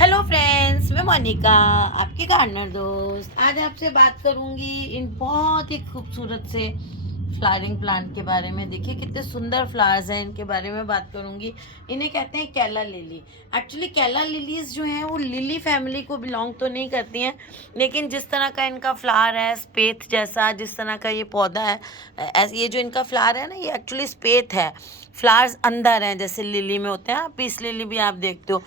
Hello friends, मैं मोनिका, आपकी gardener दोस्त। आज आपसे बात करूंगी इन बहुत ही खूबसूरत से फ्लावरिंग प्लांट के बारे में। देखिए कितने सुंदर फ्लावर्स हैं, इनके बारे में बात करूंगी। इन्हें कहते हैं कैला लिली। एक्चुअली कैला लिलीज जो हैं वो लिली फैमिली को बिलोंग तो नहीं करती हैं, लेकिन जिस तरह का इनका फ्लावर है स्पेथ जैसा, जिस तरह का ये पौधा है, ऐसे ये जो इनका फ्लावर है ना, ये एक्चुअली स्पेथ है। फ्लावर्स अंदर हैं जैसे लिली में होते हैं, पीस लिली भी आप देखते हो।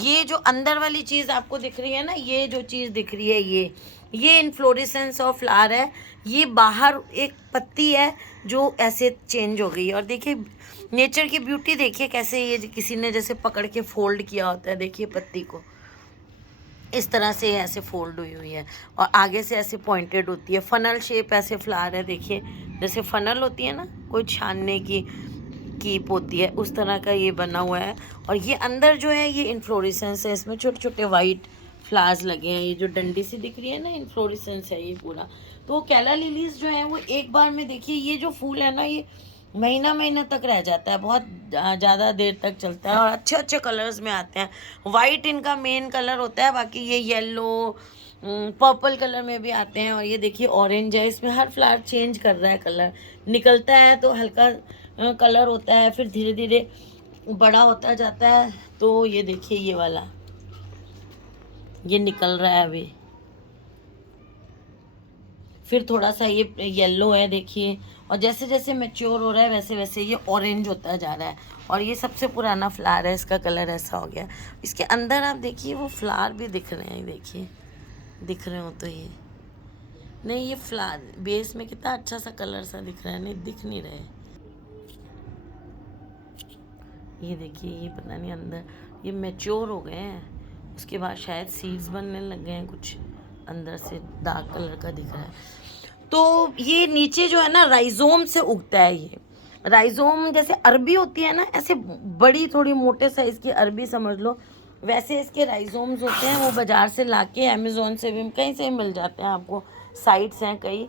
ये जो अंदर वाली चीज़ आपको दिख रही है ना, ये जो चीज़ दिख रही है, ये इन्फ्लोरेसेंस ऑफ फ्लावर है। ये बाहर एक पत्ती है जो ऐसे चेंज हो गई है। और देखिए नेचर की ब्यूटी, देखिए कैसे ये किसी ने जैसे पकड़ के फोल्ड किया होता है। देखिए पत्ती को इस तरह से ऐसे फोल्ड हुई हुई है और आगे से ऐसे पॉइंटेड होती है। फनल शेप ऐसे फ्लावर है, देखिए जैसे फनल होती है ना कोई छानने की कीप होती है, उस तरह का ये बना हुआ है। और ये अंदर जो है ये इन्फ्लोरेसेंस है, इसमें छोटे छोटे वाइट फ्लावर्स लगे हैं। ये जो डंडी सी दिख रही है ना, इन्फ्लोरेसेंस है ये पूरा। तो कैला लिलीज जो है वो एक बार में, देखिए ये जो फूल है ना, ये महीना महीना तक रह जाता है, बहुत ज़्यादा देर तक चलता है और अच्छे अच्छे कलर्स में आते हैं। वाइट इनका मेन कलर होता है, बाकी ये येलो पर्पल कलर में भी आते हैं। और ये देखिए ऑरेंज है, इसमें हर फ्लावर चेंज कर रहा है कलर। निकलता है तो हल्का कलर होता है, फिर धीरे धीरे बड़ा होता जाता है। तो ये देखिए ये वाला ये निकल रहा है अभी, फिर थोड़ा सा ये येलो है देखिए। और जैसे जैसे मैच्योर हो रहा है वैसे वैसे ये ऑरेंज होता जा रहा है। और ये सबसे पुराना फ्लावर है, इसका कलर ऐसा हो गया। इसके अंदर आप देखिए वो फ्लावर भी दिख रहे हैं, देखिए दिख रहे हो तो ये नहीं, ये फ्लावर बेस में कितना अच्छा सा कलर सा दिख रहा है, नहीं दिख नहीं रहे। ये देखिए ये पता नहीं अंदर ये मैच्योर हो गए हैं, उसके बाद शायद सीड्स बनने लग गए हैं, कुछ अंदर से डार्क कलर का दिख रहा है। तो ये नीचे जो है ना राइजोम से उगता है। ये राइजोम जैसे अरबी होती है ना, ऐसे बड़ी थोड़ी मोटे साइज की अरबी समझ लो, वैसे इसके राइजोम्स होते हैं। वो बाजार से लाके अमेज़ोन से भी कहीं से मिल जाते हैं आपको, साइट्स हैं कई,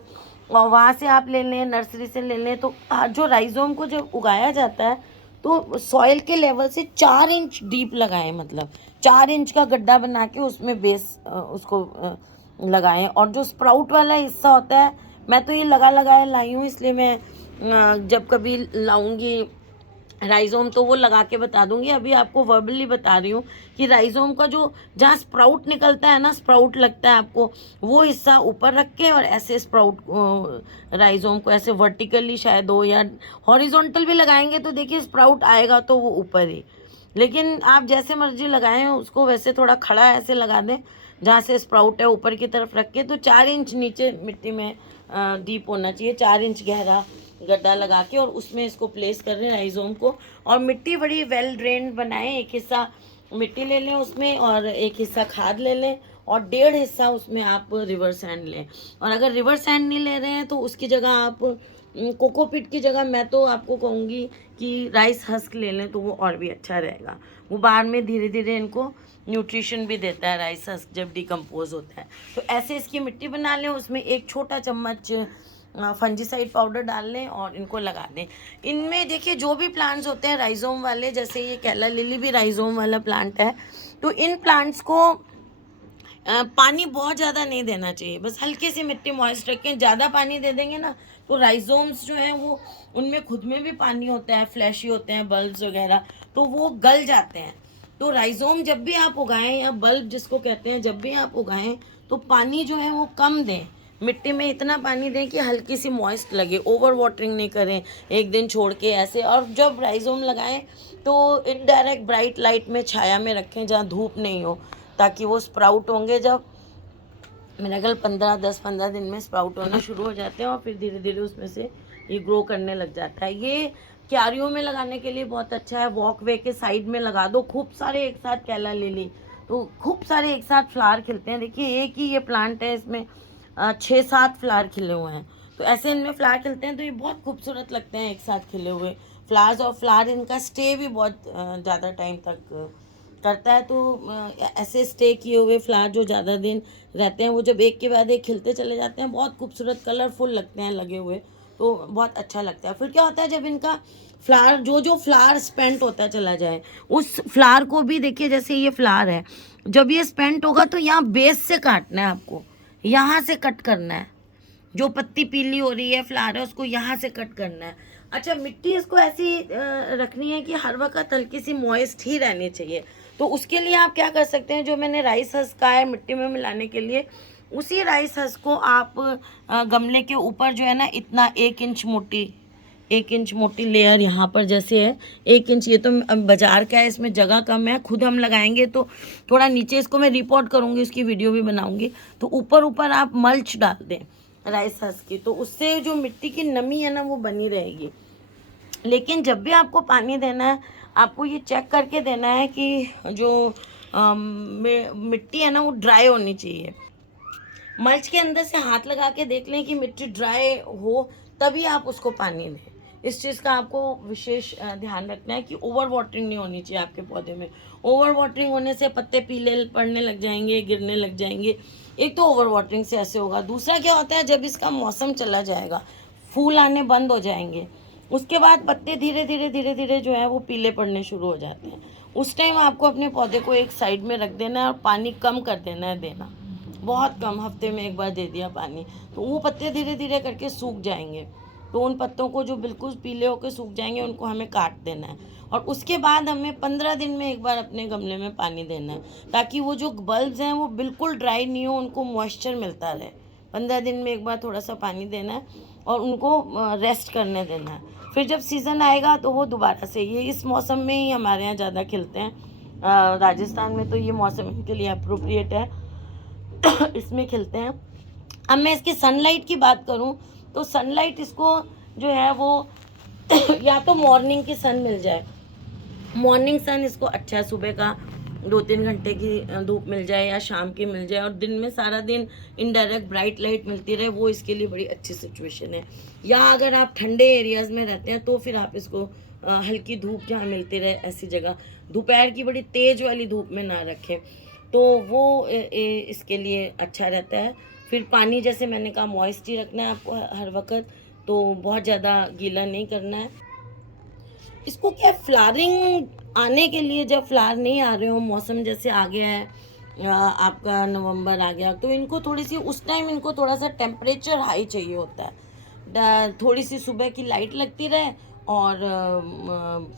और वहाँ से आप ले लें, नर्सरी से ले लें। तो जो राइजोम को जब उगाया जाता है तो सॉइल के लेवल से 4 इंच डीप लगाएं, मतलब 4 इंच का गड्ढा बना के उसमें बेस उसको लगाएं। और जो स्प्राउट वाला हिस्सा होता है, मैं तो ये लगाया लाई हूँ, इसलिए मैं जब कभी लाऊंगी राइजोम तो वो लगा के बता दूंगी। अभी आपको वर्बली बता रही हूँ कि राइजोम का जो जहाँ स्प्राउट निकलता है ना, स्प्राउट लगता है आपको, वो हिस्सा ऊपर रख के और ऐसे स्प्राउट राइजोम को ऐसे वर्टिकली शायद हो या हॉरिजॉन्टल भी लगाएंगे तो देखिए स्प्राउट आएगा तो वो ऊपर ही। लेकिन आप जैसे मर्जी लगाएं उसको, वैसे थोड़ा खड़ा ऐसे लगा दें जहाँ से स्प्राउट है ऊपर की तरफ रख के। तो 4 इंच नीचे मिट्टी में डीप होना चाहिए, 4 इंच गहरा गड्ढा लगा के, और उसमें इसको प्लेस कर रहे हैं राइजोम को। और मिट्टी बड़ी वेल ड्रेन्ड बनाएं, एक हिस्सा मिट्टी ले लें उसमें और एक हिस्सा खाद ले लें, और 1.5 हिस्सा उसमें आप रिवर सैंड लें। और अगर रिवर सैंड नहीं ले रहे हैं तो उसकी जगह आप कोकोपीट की जगह मैं तो आपको कहूँगी कि राइस हस्क ले लें, तो वो और भी अच्छा रहेगा। वो बाद में धीरे धीरे इनको न्यूट्रिशन भी देता है राइस हस्क जब डिकम्पोज होता है। तो ऐसे इसकी मिट्टी बना लें, उसमें 1 छोटा चम्मच फंजीसाइड पाउडर डाल लें और इनको लगा दें। इनमें देखिए जो भी प्लांट्स होते हैं राइजोम वाले, जैसे ये कैला लिली भी राइजोम वाला प्लांट है, तो इन प्लांट्स को पानी बहुत ज़्यादा नहीं देना चाहिए, बस हल्की सी मिट्टी मॉइस्ट रखें। ज़्यादा पानी दे देंगे ना तो राइजोम्स जो हैं वो, उनमें खुद में भी पानी होता है, फ्लैशी होते हैं बल्ब्स वगैरह, तो वो गल जाते हैं। तो राइजोम जब भी आप उगाएं, या बल्ब जिसको कहते हैं, जब भी आप उगाएं तो पानी जो है वो कम दें। मिट्टी में इतना पानी दें कि हल्की सी मॉइस्ट लगे, ओवर वाटरिंग नहीं करें एक दिन छोड़ के ऐसे। और जब राइजोम लगाएं तो इनडायरेक्ट ब्राइट लाइट में, छाया में रखें जहाँ धूप नहीं हो, ताकि वो स्प्राउट होंगे जब, मेरा ख्याल 10-15 दिन में स्प्राउट होना शुरू हो जाते हैं और फिर धीरे धीरे उसमें से ये ग्रो करने लग जाता है। ये क्यारियों में लगाने के लिए बहुत अच्छा है, वॉकवे के साइड में लगा दो खूब सारे एक साथ कैला लिली, तो खूब सारे एक साथ फ्लावर खिलते हैं। देखिए एक ही ये प्लांट है, इसमें 6-7 फ्लावर खिले हुए हैं। तो ऐसे इनमें फ्लावर खिलते हैं तो ये बहुत खूबसूरत लगते हैं एक साथ खिले हुए फ्लावर्स। और फ्लावर इनका स्टे भी बहुत ज़्यादा टाइम तक करता है। तो ऐसे स्टे किए हुए फ्लावर जो ज़्यादा दिन रहते हैं, वो जब एक के बाद एक खिलते चले जाते हैं, बहुत खूबसूरत कलरफुल लगते हैं लगे हुए। तो बहुत अच्छा लगता है। फिर क्या होता है, जब इनका फ्लावर जो फ्लावर स्पेंट होता चला जाए, उस फ्लावर को भी देखिए, जैसे ये फ्लावर है, जब ये स्पेंट होगा तो यहाँ बेस से काटना है आपको, यहाँ से कट करना है। जो पत्ती पीली हो रही है, फ्लावर है, उसको यहाँ से कट करना है। अच्छा, मिट्टी इसको ऐसी रखनी है कि हर वक्त हल्की सी मॉइस्ट ही रहनी चाहिए। तो उसके लिए आप क्या कर सकते हैं, जो मैंने राइस हस्क का है मिट्टी में मिलाने के लिए, उसी राइस हस्क को आप गमले के ऊपर जो है ना, इतना 1 इंच मोटी लेयर यहाँ पर जैसे है 1 इंच, ये तो बाजार का है, इसमें जगह कम है, खुद हम लगाएंगे तो थोड़ा नीचे, इसको मैं रिपोर्ट करूँगी, उसकी वीडियो भी बनाऊँगी। तो ऊपर आप मल्च डाल दें राइस हस्क की, तो उससे जो मिट्टी की नमी है ना वो बनी रहेगी। लेकिन जब भी आपको पानी देना है, आपको ये चेक करके देना है कि जो मिट्टी है ना वो ड्राई होनी चाहिए। मल्च के अंदर से हाथ लगा के देख लें कि मिट्टी ड्राई हो, तभी आप उसको पानी दें। इस चीज़ का आपको विशेष ध्यान रखना है कि ओवर वाटरिंग नहीं होनी चाहिए आपके पौधे में। ओवर वाटरिंग होने से पत्ते पीले पड़ने लग जाएंगे, गिरने लग जाएंगे। एक तो ओवर वाटरिंग से ऐसे होगा। दूसरा क्या होता है, जब इसका मौसम चला जाएगा, फूल आने बंद हो जाएंगे, उसके बाद पत्ते धीरे धीरे जो है वो पीले पड़ने शुरू हो जाते हैं। उस टाइम आपको अपने पौधे को एक साइड में रख देना है और पानी कम कर देना है देना, बहुत कम, हफ्ते में एक बार दे दिया पानी, तो वो पत्ते धीरे धीरे करके सूख जाएंगे। तो उन पत्तों को जो बिल्कुल पीले होकर सूख जाएंगे, उनको हमें काट देना है। और उसके बाद हमें 15 दिन में एक बार अपने गमले में पानी देना है, ताकि वो जो बल्ब्स हैं वो बिल्कुल ड्राई नहीं हो, उनको मॉइस्चर मिलता रहे। 15 दिन में एक बार थोड़ा सा पानी देना है और उनको रेस्ट करने देना है। फिर जब सीज़न आएगा तो वो दोबारा से, ये इस मौसम में ही हमारे यहाँ ज़्यादा खिलते हैं। राजस्थान में तो ये मौसम इनके लिए अप्रोप्रिएट है, इसमें खिलते हैं। अब मैं इसकी सनलाइट की बात करूं तो सनलाइट इसको जो है वो या तो मॉर्निंग की सन मिल जाए, मॉर्निंग सन इसको अच्छा है, सुबह का 2-3 घंटे की धूप मिल जाए या शाम की मिल जाए, और दिन में सारा दिन इनडायरेक्ट ब्राइट लाइट मिलती रहे, वो इसके लिए बड़ी अच्छी सिचुएशन है। या अगर आप ठंडे एरियाज़ में रहते हैं तो फिर आप इसको हल्की धूप जहाँ मिलती रहे ऐसी जगह, दोपहर की बड़ी तेज़ वाली धूप में ना रखें, तो वो इसके लिए अच्छा रहता है। फिर पानी, जैसे मैंने कहा, मॉइस्ट ही रखना है आपको हर वक्त, तो बहुत ज़्यादा गीला नहीं करना है। इसको क्या, फ्लावरिंग आने के लिए, जब फ्लावर नहीं आ रहे हो, मौसम जैसे आ गया है आपका नवंबर आ गया, तो इनको थोड़ी सी, उस टाइम इनको थोड़ा सा टेम्परेचर हाई चाहिए होता है। थोड़ी सी सुबह की लाइट लगती रहे और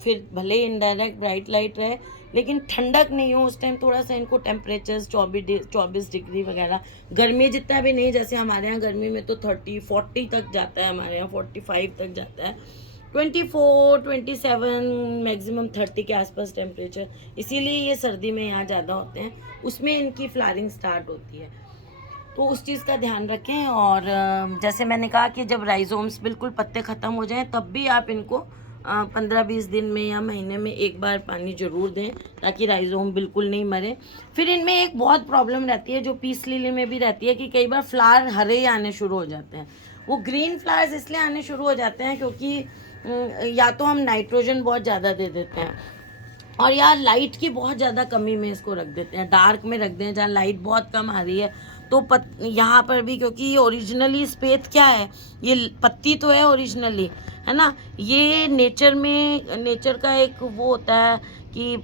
फिर भले ही इनडायरेक्ट ब्राइट लाइट रहे, लेकिन ठंडक नहीं हो उस टाइम। थोड़ा सा इनको टेम्परेचर 24 डिग्री वगैरह, गर्मी जितना भी नहीं, जैसे हमारे यहाँ गर्मी में तो 30-40 तक जाता है, हमारे यहाँ 45 तक जाता है, 24-27 मैक्सिमम 30 के आसपास टेम्परेचर, इसीलिए ये सर्दी में यहाँ ज़्यादा होते हैं, उसमें इनकी फ्लावरिंग स्टार्ट होती है। तो उस चीज़ का ध्यान रखें। और जैसे मैंने कहा कि जब राइजोम्स बिल्कुल पत्ते ख़त्म हो जाएं, तब भी आप इनको 15-20 दिन में या महीने में एक बार पानी ज़रूर दें, ताकि राइजोम बिल्कुल नहीं मरे। फिर इनमें एक बहुत प्रॉब्लम रहती है, जो पीस लिली में भी रहती है, कि कई बार फ्लावर हरे ही आने शुरू हो जाते हैं। वो ग्रीन फ्लावर्स इसलिए आने शुरू हो जाते हैं क्योंकि या तो हम नाइट्रोजन बहुत ज़्यादा दे देते हैं, और यार लाइट की बहुत ज़्यादा कमी में इसको रख देते हैं, डार्क में रख दें जहाँ लाइट बहुत कम आ रही है। तो यहाँ पर भी, क्योंकि ये ओरिजिनली सफ़ेद क्या है, ये पत्ती तो है ओरिजिनली, है ना, ये नेचर का एक वो होता है कि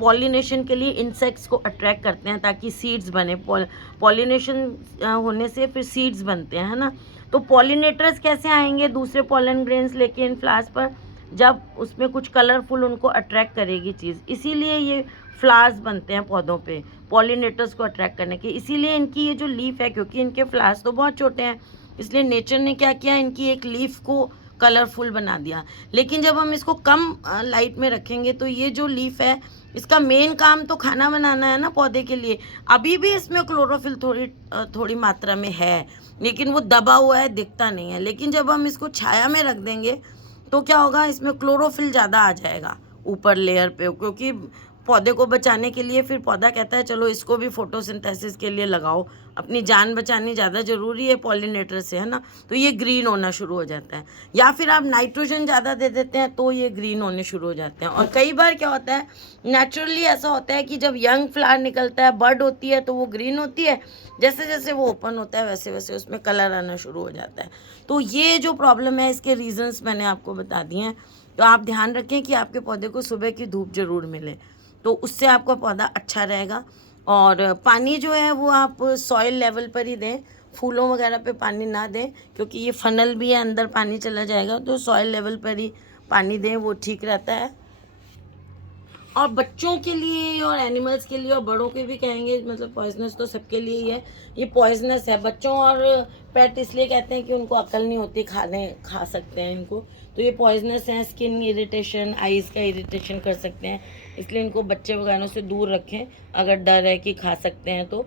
पॉलिनेशन के लिए इंसेक्ट्स को अट्रैक्ट करते हैं ताकि सीड्स बने। पॉलिनेशन होने से फिर सीड्स बनते हैं, है ना। तो पॉलिनेटर्स कैसे आएंगे दूसरे पॉलन ग्रेन्स लेके इन फ्लावर्स पर, जब उसमें कुछ कलरफुल उनको अट्रैक्ट करेगी चीज़, इसीलिए ये फ्लावर्स बनते हैं पौधों पे, पॉलिनेटर्स को अट्रैक्ट करने के। इसीलिए इनकी ये जो लीफ है, क्योंकि इनके फ्लावर्स तो बहुत छोटे हैं, इसलिए नेचर ने क्या किया, इनकी एक लीफ को कलरफुल बना दिया। लेकिन जब हम इसको कम लाइट में रखेंगे तो ये जो लीफ है, इसका मेन काम तो खाना बनाना है ना पौधे के लिए। अभी भी इसमें क्लोरोफिल थोड़ी मात्रा में है, लेकिन वो दबा हुआ है, दिखता नहीं है। लेकिन जब हम इसको छाया में रख देंगे तो क्या होगा, इसमें क्लोरोफिल ज़्यादा आ जाएगा ऊपर लेयर पे, क्योंकि पौधे को बचाने के लिए फिर पौधा कहता है चलो इसको भी फोटोसिंथेसिस के लिए लगाओ, अपनी जान बचानी ज़्यादा ज़रूरी है पॉलिनेटर से, है ना। तो ये ग्रीन होना शुरू हो जाता है। या फिर आप नाइट्रोजन ज़्यादा दे देते हैं तो ये ग्रीन होने शुरू हो जाते हैं। और कई बार क्या होता है, नेचुरली ऐसा होता है कि जब यंग फ्लावर निकलता है, बर्ड होती है, तो वो ग्रीन होती है, जैसे जैसे वो ओपन होता है वैसे वैसे उसमें कलर आना शुरू हो जाता है। तो ये जो प्रॉब्लम है इसके रीजंस मैंने आपको बता दिए हैं। तो आप ध्यान रखें कि आपके पौधे को सुबह की धूप ज़रूर मिले, तो उससे आपका पौधा अच्छा रहेगा। और पानी जो है वो आप सॉइल लेवल पर ही दें, फूलों वगैरह पे पानी ना दें, क्योंकि ये फनल भी है, अंदर पानी चला जाएगा। तो सॉइल लेवल पर ही पानी दें, वो ठीक रहता है। और बच्चों के लिए और एनिमल्स के लिए और बड़ों के भी कहेंगे, मतलब पॉइजनस तो सबके लिए ही है, ये पॉइजनस है। बच्चों और पेट इसलिए कहते हैं कि उनको अकल नहीं होती, खा सकते हैं इनको, तो ये पॉइजनस हैं। स्किन इरिटेशन, आइज़ का इरिटेशन कर सकते हैं, इसलिए इनको बच्चे वगैरह से दूर रखें अगर डर है कि खा सकते हैं तो।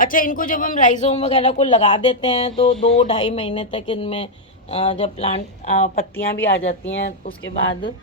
अच्छा, इनको जब हम राइजोम वगैरह को लगा देते हैं तो 2-2.5 महीने तक इनमें जब प्लांट पत्तियां भी आ जाती हैं, उसके बाद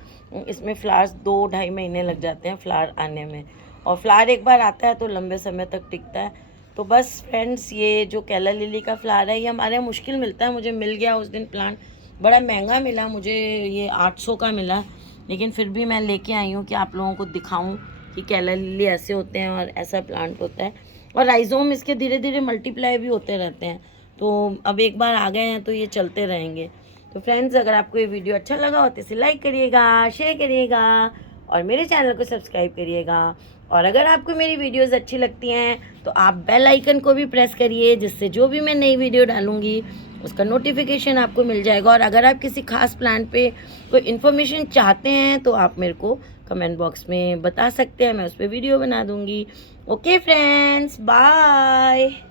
इसमें फ्लावर्स 2-2.5 महीने लग जाते हैं फ्लावर आने में। और फ्लावर एक बार आता है तो लंबे समय तक टिकता है। तो बस फ्रेंड्स, ये जो केला लिली का फ्लावर है ये हमारे यहाँ मुश्किल मिलता है। मुझे मिल गया उस दिन प्लांट, बड़ा महंगा मिला मुझे, ये 800 का मिला, लेकिन फिर भी मैं लेके आई हूँ कि आप लोगों को दिखाऊँ कि केला लिली ऐसे होते हैं और ऐसा प्लांट होता है। और राइजोम इसके धीरे धीरे मल्टीप्लाई भी होते रहते हैं, तो अब एक बार आ गए हैं तो ये चलते रहेंगे। तो फ्रेंड्स, अगर आपको ये वीडियो अच्छा लगा हो तो इसे लाइक करिएगा, शेयर करिएगा और मेरे चैनल को सब्सक्राइब करिएगा। और अगर आपको मेरी वीडियोस अच्छी लगती हैं तो आप बेल आइकन को भी प्रेस करिए, जिससे जो भी मैं नई वीडियो डालूंगी उसका नोटिफिकेशन आपको मिल जाएगा। और अगर आप किसी खास प्लांट पे कोई इन्फॉर्मेशन चाहते हैं तो आप मेरे को कमेंट बॉक्स में बता सकते हैं, मैं उस पर वीडियो बना दूंगी। Okay friends, bye.